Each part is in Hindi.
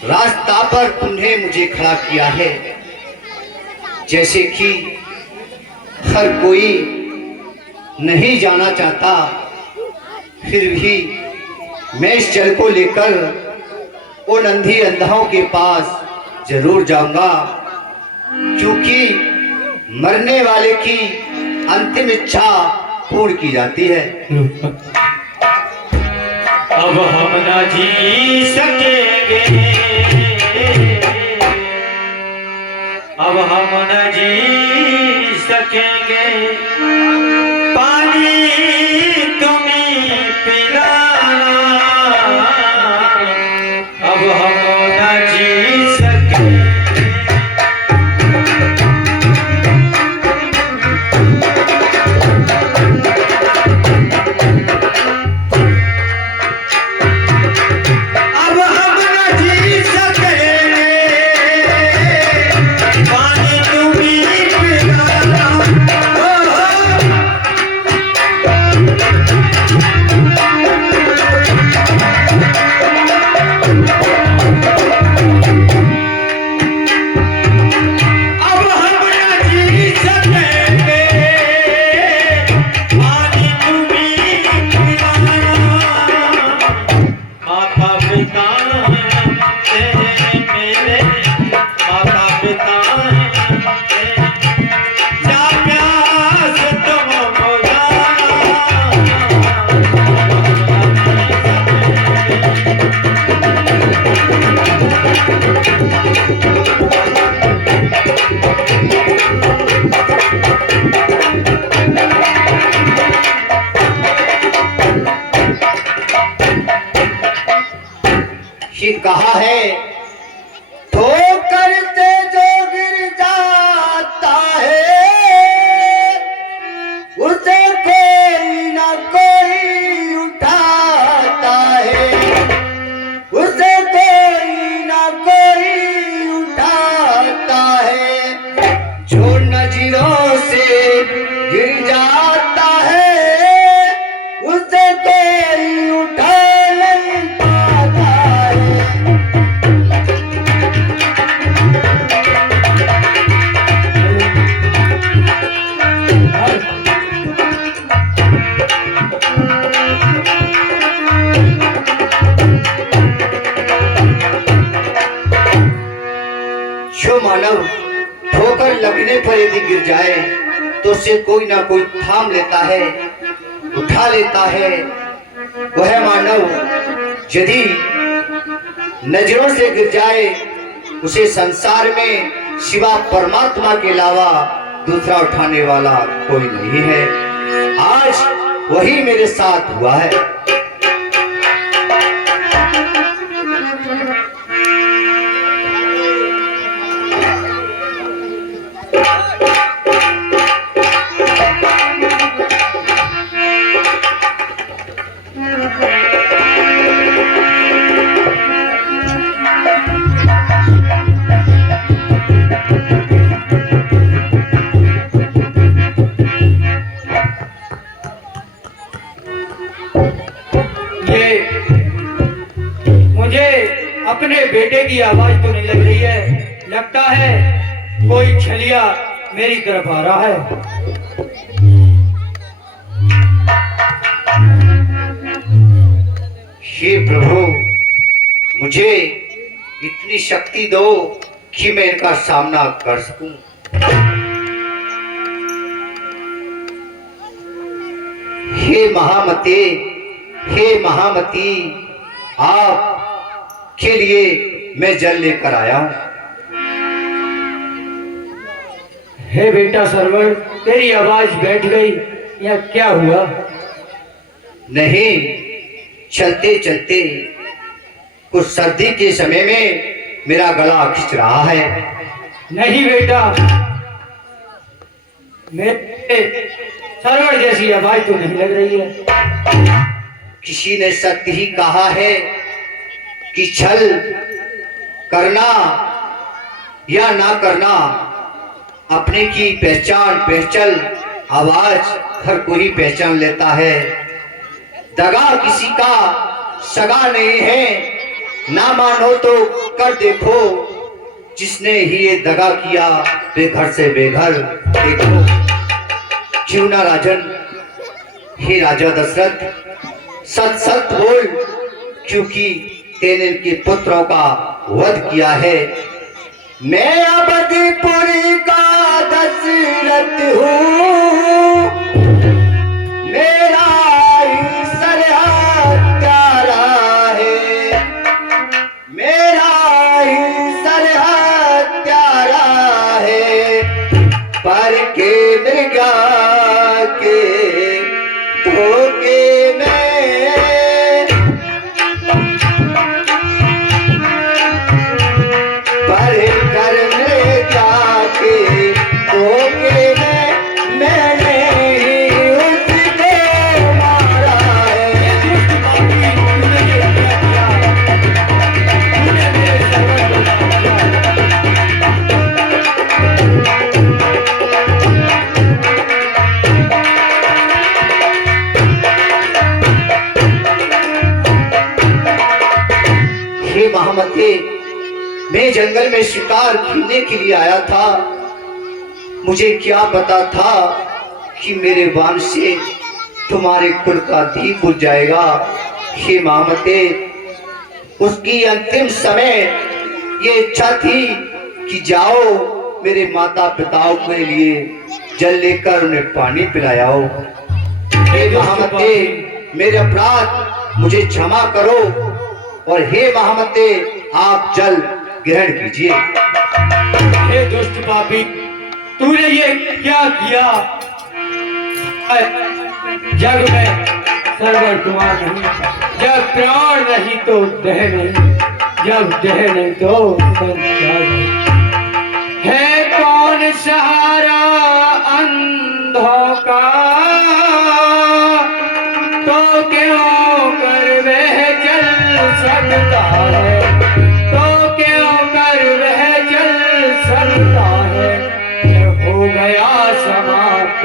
रास्ता पर तुमने मुझे खड़ा किया है, जैसे कि हर कोई नहीं जाना चाहता, फिर भी मैं इस जल को लेकर उन अंधी अंधाओं के पास जरूर जाऊंगा, क्योंकि मरने वाले की अंतिम इच्छा पूर्ण की जाती है। अब हम न जी सकेंगे, अब हम न जी सकेंगे, पानी तुम्हें पिलाना, अब हम न जी सकेंगे। ये कहा है, ठोकर से जो गिर जाता है उसे कोई ना कोई उठाता है, उसे कोई ना कोई उठाता है। जो नजरों से गिर जाता है उसे कोई उठा नहीं पाता है। जो मानव ठोकर लगने पर यदि गिर जाए तो उसे कोई ना कोई थाम लेता है, उठा लेता है। वह मानव यदि नजरों से गिर जाए उसे संसार में सिवा परमात्मा के अलावा दूसरा उठाने वाला कोई नहीं है। आज वही मेरे साथ हुआ है। मुझे अपने बेटे की आवाज तो नहीं लग रही है, लगता है कोई छलिया मेरी तरफ आ रहा है। हे प्रभु, मुझे इतनी शक्ति दो कि मैं इनका सामना कर सकूं। हे महामते, हे महामती, आप के लिए मैं जल लेकर आया हूं। हे बेटा सरवर, तेरी आवाज बैठ गई या क्या हुआ? नहीं, चलते चलते कुछ सर्दी के समय में मेरा गला खिंच रहा है। नहीं बेटा, मेरे सरवर जैसी आवाज तो नहीं लग रही है। किसी ने सत्य ही कहा है कि छल करना या ना करना अपने की पहचान आवाज हर कोई पहचान लेता है। दगा किसी का सगा नहीं है, ना मानो तो कर देखो, जिसने ही ये दगा किया बेघर से बेघर देखो। क्यों ना राजन, हे राजा दशरथ सच सच बोल, क्योंकि तेने इनके पुत्रों का वध किया है। मैं अवधपुरी का दशरथ हूँ, मेरा ही सरहद प्यारा है, मेरा ही सरहद प्यारा है। पर के मृगा के धोखे में पर कर मृगा के धोखे में मैंने ही उसको मारा है। हे महामते, मैं जंगल में शिकार खेलने के लिए आया था। मुझे क्या पता था कि मेरे बाण से तुम्हारे कुल का दीप बुझ जाएगा। हे महामते, उसकी अंतिम समय ये इच्छा थी कि जाओ मेरे माता पिताओं के लिए जल लेकर उन्हें पानी पिलाओ। हे महामते, मेरे अपराध मुझे क्षमा करो, और हे महामते आप जल ग्रहण कीजिए। हे दुष्ट पापी, तूने ये क्या किया? जग में सरवर तुम्हारा नहीं, जब प्राण नहीं तो देह नहीं, जब देह नहीं तो संसार नहीं। है कौन सहारा अंधों का, तो क्यों कर वह जल सकता है, तो क्यों कर वह जल सकता है। ये हो गया समाप्त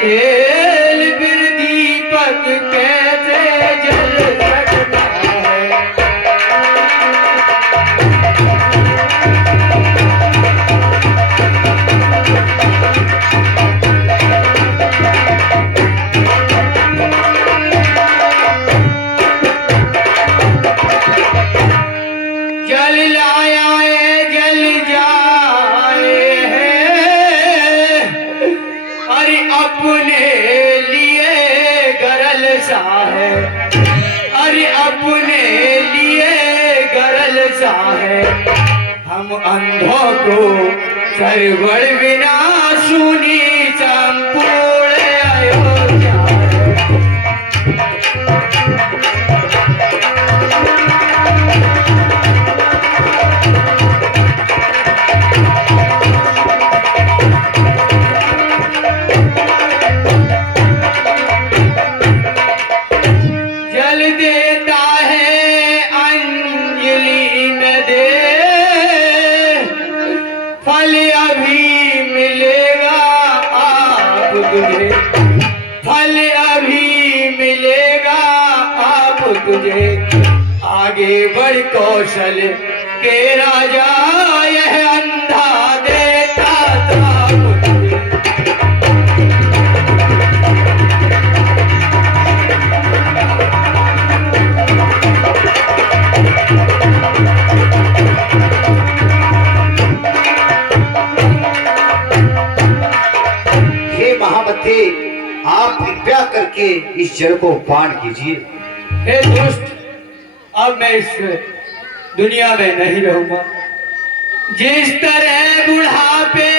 तेल बिन दीपक कैसे जल सकता है। जल लाया है जल जाए है, अरे अपने लिए गरल सा है, अरे अपने लिए गरल सा है। हम अंधों को सरवड़ बिना सुनी संपूर्ण अयोध्या है। जल देता है अंजलि में दे, फल अभी मिलेगा आप तुझे, फल अभी मिलेगा आप तुझे। आगे बढ़ कौशल के राजा, यह अंधा देता था मुझे। हे महामते, आप कृपया करके इस जल को पान कीजिए। हे दुष्ट, अब मैं इस दुनिया में नहीं रहूंगा। जिस तरह बुढ़ापे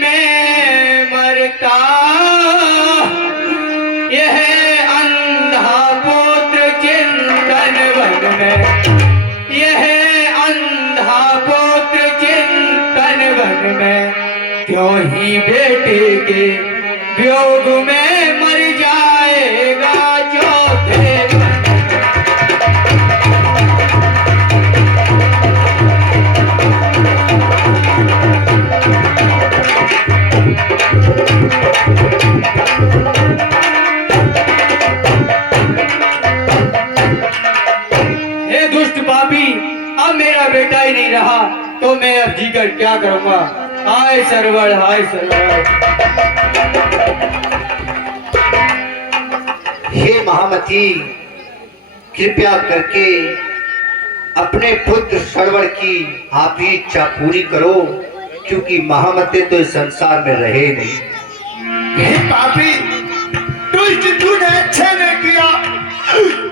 में मरता यह अंधा पुत्र चिंतन वन में, यह अंधा पुत्र चिंतन वन में, क्यों ही बेटे के वियोग में मर जाएगा चौथे दिन। हे दुष्ट पापी, अब मेरा बेटा ही नहीं रहा तो मैं अब जीकर क्या करूंगा। हाय सरवर, हाय सरवर। हे महामती, कृपया करके अपने पुत्र सरवर की आप ही इच्छा पूरी करो, क्योंकि महामती तो इस संसार में रहे नहीं। हे पापी, तूने अच्छा नहीं किया।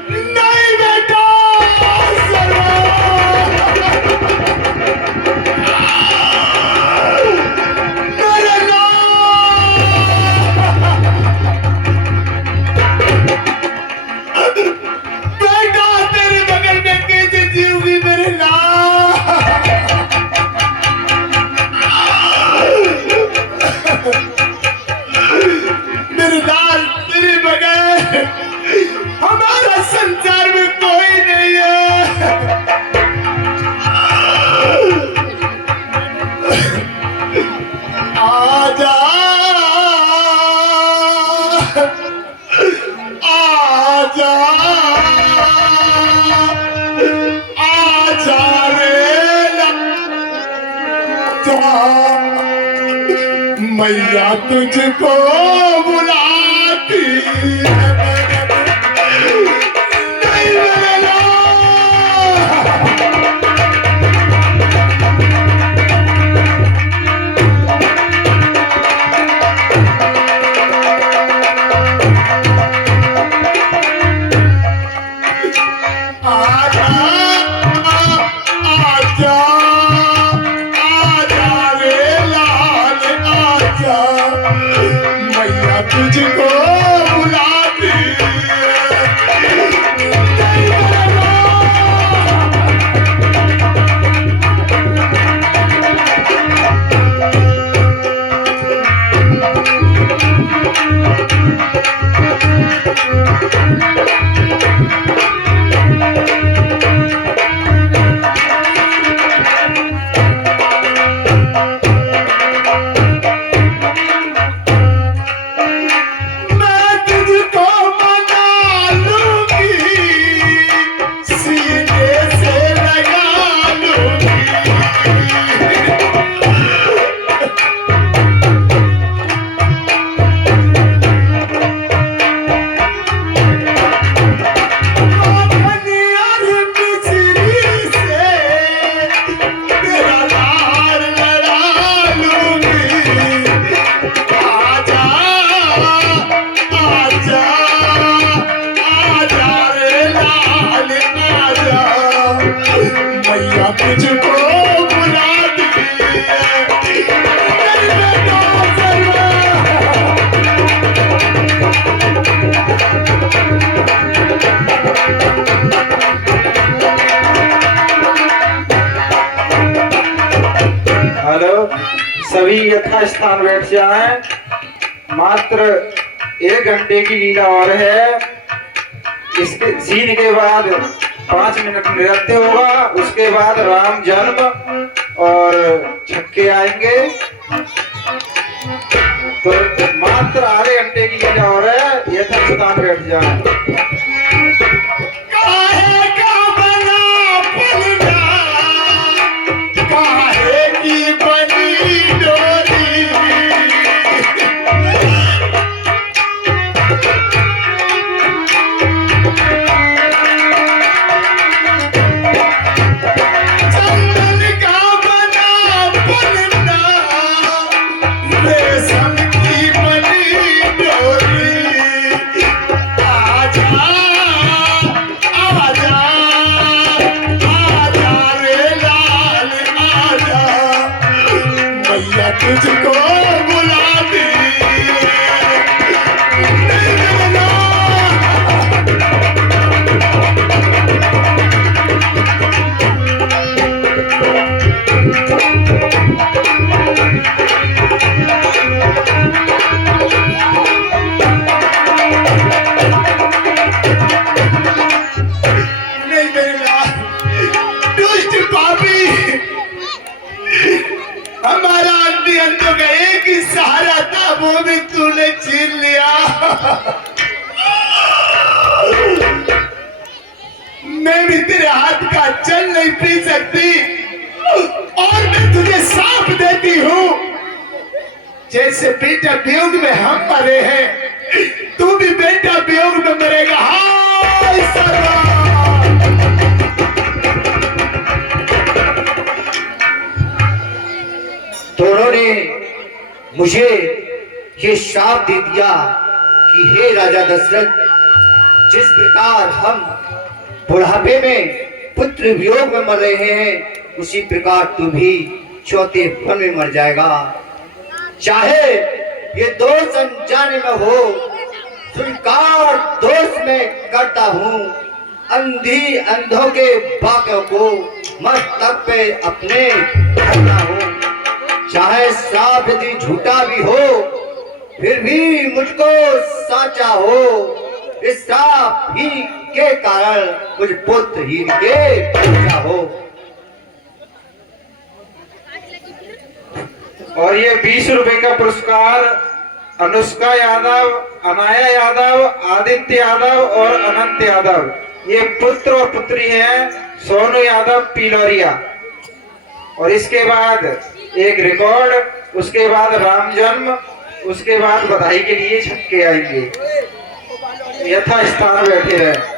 नहीं बेटा, मेरे बेटा तेरे बगल में कैसे जीऊंगी मेरे मेरे लाल, तेरे बगैर हमारा संसार में कोई नहीं है। आजा, आजा, आजा रे जा, मैया तुझको बुलाती है। नहीं मिलेगा। आजा, आजा, आजा रे लाल, आजा, मैया तुझको बुलाती है। मैं तुझको मना लूंगी, सीने से लगा लूंगी। माखनी और मिश्री से तेरा लाड़ लड़ा लूंगी। आजा, आजा, आजा रे लाल, आजा, मैया तुझको बुलाती है। तेरी बेटा सरवर। हेलो, सभी यथास्थान बैठ जाएं। मात्र 1 घंटे की लीला और है। इसके सीन के बाद 5 मिनट नृत्य होगा, उसके बाद राम जन्म और छक्के आएंगे। तो मात्र आधे घंटे की लीला और है, यथास्थान बैठ जाएं। काहे का बना फूलना, काहे की बनी डोरी। चंदन का बना फूलना, रेशम की बनी डोरी। आजा, आजा, आजा रे लाल, आजा, मैया तुझको बुलाती है। नहीं मिलेगा। नहीं मिलेगा। दुष्ट पापी, हमारा अंधी अंत का एक ही सहारा था, वो भी तूने छीन लिया। मैं भी तेरे हाथ का जल नहीं पी सकती, और मैं तुझे साफ देती हूँ, जैसे बेटा वियोग में हम मरे हैं, तू भी बेटा वियोग में मरेगा। हाय सरदार। दोनों ने मुझे ये शाप दे दिया कि हे राजा दशरथ, जिस प्रकार हम बुढ़ापे में पुत्र वियोग में मर रहे हैं, उसी प्रकार तू भी चौथे पन में मर जाएगा। चाहे ये दोष अनजाने में हो, स्वीकार दोष में करता हूँ। अंधी अंधों के बाकों को मस्तक पे अपने करता हूँ। चाहे श्राप यदि झूठा भी हो, फिर भी मुझको साचा हो। इस श्राप ही के कारण मुझ पुत्रहीन के पूजा हो। और ये 20 रुपए का पुरस्कार अनुष्का यादव, अनाया यादव, आदित्य यादव और अनंत यादव, ये पुत्र और पुत्री हैं सोनू यादव पीलोरिया। और इसके बाद एक रिकॉर्ड, उसके बाद राम जन्म, उसके बाद बधाई के लिए छक्के आएंगे। यथा स्थान बैठे रहे।